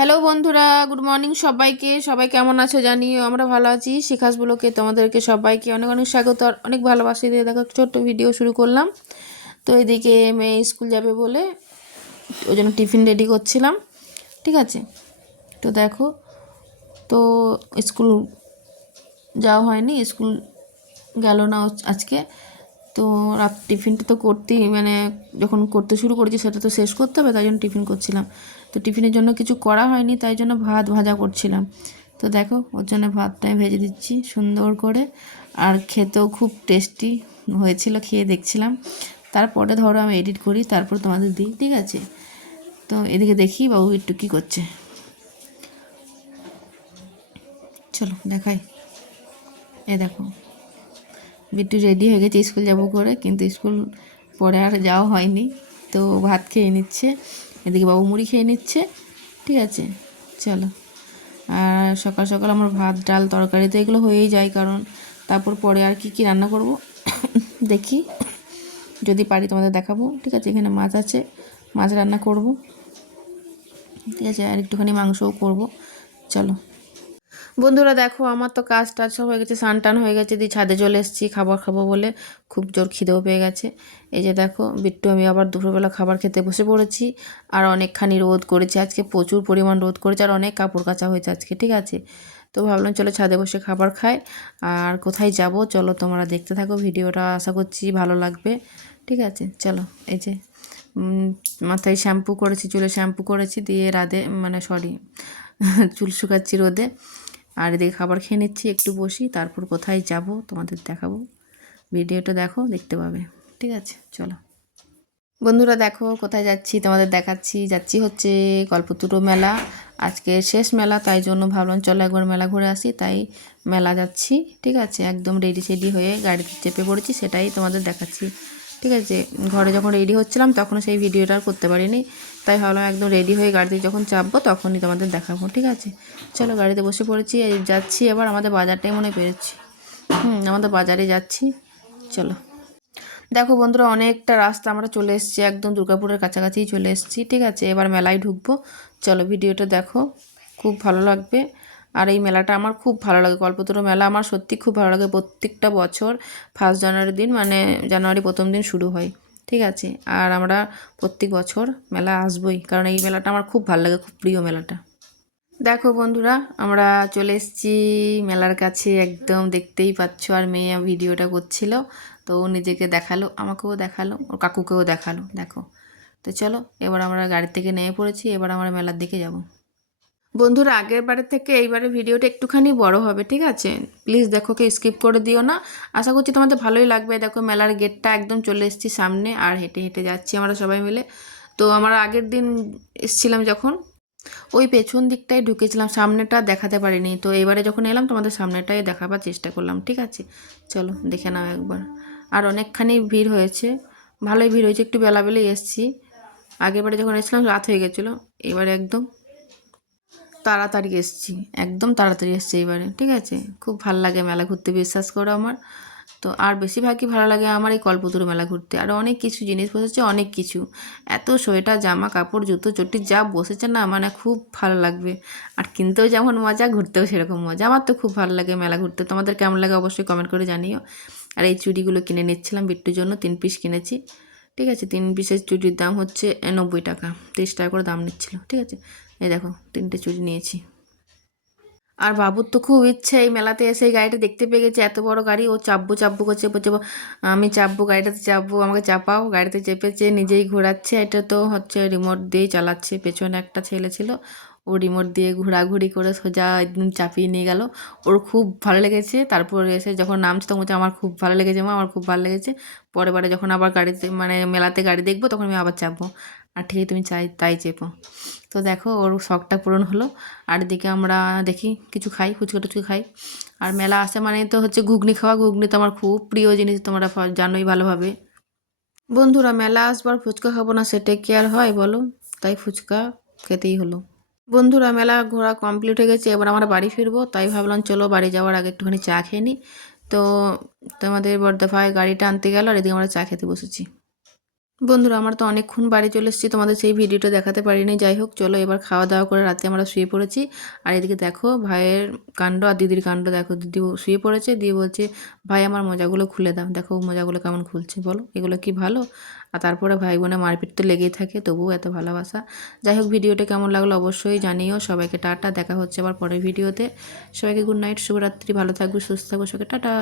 Hello বন্ধুরা, good morning সবাইকে। সবাই কেমন আছো জানিও, আমরা ভালো আছি। শিখাস ব্লগে তোমাদেরকে সবাইকে অনেক অনেক স্বাগত আর অনেক ভালোবাসি দিয়ে দেখো ছোট্ট ভিডিও শুরু করলাম। তো এদিকে মেয়ে স্কুল যাবে বলে ওই জন্য টিফিন রেডি করছিলাম, ঠিক আছে। তো দেখো, তো স্কুল যাওয়া হয়নি, স্কুল গেল না আজকে। তো রাত টিফিনটা তো করতেই মানে যখন করতে শুরু করেছি সেটা তো শেষ করতে হবে, তাই জন্য টিফিন করছিলাম। তো টিফিনের জন্য কিছু করা হয়নি, তাই জন্য ভাত ভাজা করছিলাম। তো দেখো ওর জন্য ভাতটাই ভেজে দিচ্ছি সুন্দর করে, আর খেতেও খুব টেস্টি হয়েছিল, খেয়ে দেখছিলাম। তারপরে ধরো আমি এডিট করি, তারপর তোমাদের দিই, ঠিক আছে। তো এদিকে দেখি বাবু একটু কী করছে, চলো দেখাই। এ দেখো বিট্টু রেডি হয়ে গেছে স্কুল যাব করে, কিন্তু স্কুল পরে আর যাওয়া হয়নি। তো ভাত খেয়ে নিচ্ছে, এদিকে বাবু মুড়ি খেয়ে নিচ্ছে, ঠিক আছে। চলো, আর সকাল সকাল আমার ভাত ডাল তরকারি তো এগুলো হয়েই যায়, কারণ তারপর পরে আর কি রান্না করব দেখি, যদি পারি তোমাদের দেখাবো, ঠিক আছে। এখানে মাছ আছে, মাছ রান্না করব, ঠিক আছে, আর একটুখানি মাংসও করব। চলো বন্ধুরা, দেখো আমার তো কাজ টাজ সব হয়ে গেছে, স্নান টান হয়ে গেছে, দিয়ে ছাদে চলে এসেছি খাবার খাবো বলে। খুব জোর খিদেও পেয়ে গেছে। এই যে দেখো বিট্টু আমি আবার দুপুরবেলা খাবার খেতে বসে পড়েছি। আর অনেকখানি রোদ করেছে আজকে, প্রচুর পরিমাণ রোদ করেছে, আর অনেক কাপড় কাচা হয়েছে আজকে, ঠিক আছে। তো ভাবলাম চলো ছাদে বসে খাবার খাই। আর কোথায় যাব চলো তোমরা দেখতে থাকো ভিডিওটা, আশা করছি ভালো লাগবে, ঠিক আছে। চলো, এই যে মাথায় শ্যাম্পু করেছি, চুলে শ্যাম্পু করেছি, দিয়ে সরি চুল শুকাচ্ছি রোদে। আর এদিকে খাবার খেয়ে নিচ্ছি, একটু বসি, তারপর কোথায় যাব তোমাদের দেখাবো। ভিডিওটা দেখো, দেখতে পাবে, ঠিক আছে। চলো বন্ধুরা, দেখো কোথায় যাচ্ছি তোমাদের দেখাচ্ছি। যাচ্ছি হচ্ছে কল্পতরু মেলা, আজকে শেষ মেলা, তাই জন্য ভাবলাম চলো একবার মেলা ঘুরে আসি, তাই মেলা যাচ্ছি, ঠিক আছে। একদম রেডি সেডি হয়ে গাড়িতে চেপে পড়েছি, সেটাই তোমাদের দেখাচ্ছি, ঠিক আছে। ঘরে যখন রেডি হচ্ছিলাম তখন সেই ভিডিওটা আর করতে পারিনি, তাই ভাবলাম একদম রেডি হয়ে গাড়িতে যখন চাপবো তখনই তোমাদের দেখাবো, ঠিক আছে। চলো গাড়িতে বসে পড়েছি, যাচ্ছি এবার আমাদের বাজারটাই মনে পেরেছি, আমাদের বাজারে যাচ্ছি, চলো। দেখো বন্ধুরা, অনেকটা রাস্তা আমরা চলে এসেছি, একদম দুর্গাপুরের কাছাকাছিই চলে এসেছি, ঠিক আছে। এবার মেলায় ঢুকবো, চলো ভিডিওটা দেখো, খুব ভালো লাগবে। আর এই মেলাটা আমার খুব ভালো লাগে, কল্পতরু মেলা আমার সত্যি খুব ভালো লাগে। প্রত্যেকটা বছর 1 জানুয়ারির দিন, মানে জানুয়ারি প্রথম দিন শুরু হয়, ঠিক আছে। আর আমরা প্রত্যেক বছর মেলা আসবই, কারণ এই মেলাটা আমার খুব ভালো লাগে, খুব প্রিয় মেলাটা। দেখো বন্ধুরা, আমরা চলে এসেছি মেলার কাছে, একদম দেখতেই পাচ্ছ। আর মেয়ে ভিডিওটা করছিল, তো ও নিজেকে দেখালো, আমাকেও দেখালো, ওর কাকুকেও দেখালো, দেখো। তো চলো এবার আমরা গাড়ি থেকে নেমে পড়েছি, এবার আমরা মেলার দিকে যাব। বন্ধুরা, আগের বারের থেকে এইবারে ভিডিওটা একটুখানি বড় হবে, ঠিক আছে। প্লিজ দেখো, কে স্কিপ করে দিও না, আশা করছি তোমাদের ভালোই লাগবে। দেখো মেলার গেটটা একদম চলে এসেছি সামনে, আর হেঁটে হেঁটে যাচ্ছি আমরা সবাই মিলে। তো আমরা আগের দিন এসেছিলাম যখন, ওই পেছন দিকটায় ঢুকেছিলাম, সামনেটা দেখাতে পারিনি। তো এবারে যখন এলাম তোমাদের সামনেটাই দেখাবার চেষ্টা করলাম, ঠিক আছে। চলো দেখে নাও একবার। আর অনেকখানি ভিড় হয়েছে, ভালোই ভিড় হয়েছে, একটু বেলাবেলাই এসেছি। আগেরবারে যখন এসেছিলাম রাত হয়ে গেছিলো, এবারে একদম তাড়াতাড়ি এসেছি, একদম তাড়াতাড়ি এসেছি এবারে, ঠিক আছে। খুব ভালো লাগে মেলা ঘুরতে, বিশ্বাস করো আমার। তো আর বেশিরভাগই ভালো লাগে আমার এই কল্পতরু মেলা ঘুরতে। আর অনেক কিছু জিনিস বসেছে, অনেক কিছু, এত সোয়েটার জামা কাপড় জুতো চটি যা বসেছে না, মানে খুব ভালো লাগবে। আর কিনতেও যেমন মজা, ঘুরতেও সেরকম মজা। আমার তো খুব ভালো লাগে মেলা ঘুরতে, তোমাদের কেমন লাগে অবশ্যই কমেন্ট করে জানিও। আর এই চুড়িগুলো কিনে নিচ্ছিলাম বিট্টুর জন্য, 3 পিস কিনেছি, ঠিক আছে। 3 পিসের চুড়ির দাম হচ্ছে 90 টাকা, 30 টাকা করে দাম নিচ্ছিল, ঠিক আছে। এই দেখো 3টে চুড়ি নিয়েছি। আর বাবুর তো খুব ইচ্ছে এই মেলাতে এসে এই গাড়িটা দেখতে পেয়ে গেছে, এত বড় গাড়ি, ও চাপবো চাপবো করছে, বলছে আমি চাপবো গাড়িটাতে, চাপবো, আমাকে চাপাও। গাড়িতে চেপেছে, নিজেই ঘোরাচ্ছে। এটা তো হচ্ছে রিমোট দিয়েই চালাচ্ছে, পেছনে একটা ছেলে ছিল, ও রিমোট দিয়ে ঘোরাঘুরি করে সোজা একদম চাপিয়ে নিয়ে গেল। ওর খুব ভালো লেগেছে। তারপর এসে যখন নামছে তখন বলছে আমার খুব ভালো লেগেছে মা, আমার খুব ভালো লেগেছে। পরের বারে যখন আবার গাড়িতে মানে মেলাতে গাড়ি দেখবো তখন আমি আবার চাপবো। আর ঠিকই তুমি তাই চেপো। তো দেখো ওর শখটা পূরণ হলো। আর এদিকে আমরা দেখি কিছু খাই, ফুচকা টুচকা খাই। আর মেলা আসে মানে তো হচ্ছে ঘুগনি খাওয়া, ঘুগনি তো আমার খুব প্রিয় জিনিস, তোমরা জানোই ভালোভাবে। বন্ধুরা, মেলা আসবার ফুচকা খাবো না সেটা কি আর হয় বলো, তাই ফুচকা খেতেই হলো। বন্ধুরা, মেলা ঘোরা কমপ্লিট হয়ে গেছে, এবার আমরা বাড়ি ফিরবো, তাই ভাবলাম চলো বাড়ি যাওয়ার আগে একটুখানি চা খেয়ে নিই। তো তোমাদের বড়দা ভাই গাড়িটা আনতে গেল, আর এদিকে আমরা চা খেতে বসেছি। বন্ধুরা আমার তো অনেকক্ষণ বাড়ি চলে এসেছি, তোমাদের সেই ভিডিওটা দেখাতে পারিনি। যাই হোক চলো এবার খাওয়া দাওয়া করে রাতে আমরা শুয়ে পড়েছি। আর এদিকে দেখো ভাইয়ের কাণ্ড আর দিদির কাণ্ড দেখো। দিদি শুয়ে পড়েছে, দিয়ে বলছে ভাই আমার মোজাগুলো খুলে দাও। দেখো মোজাগুলো কেমন খুলছে, বলো এগুলো কি ভালো? আর তারপরে ভাই বোনে মারপিট তো লেগেই থাকে, তবুও এত ভালোবাসা। যাই হোক ভিডিওটা কেমন লাগলো অবশ্যই জানিও। সবাইকে টাটা, দেখা হচ্ছে আবার পরের ভিডিওতে। সবাইকে গুড নাইট, শুভরাত্রি, ভালো থাকবে, সুস্থ থাকবে, সবাইকে টাটা।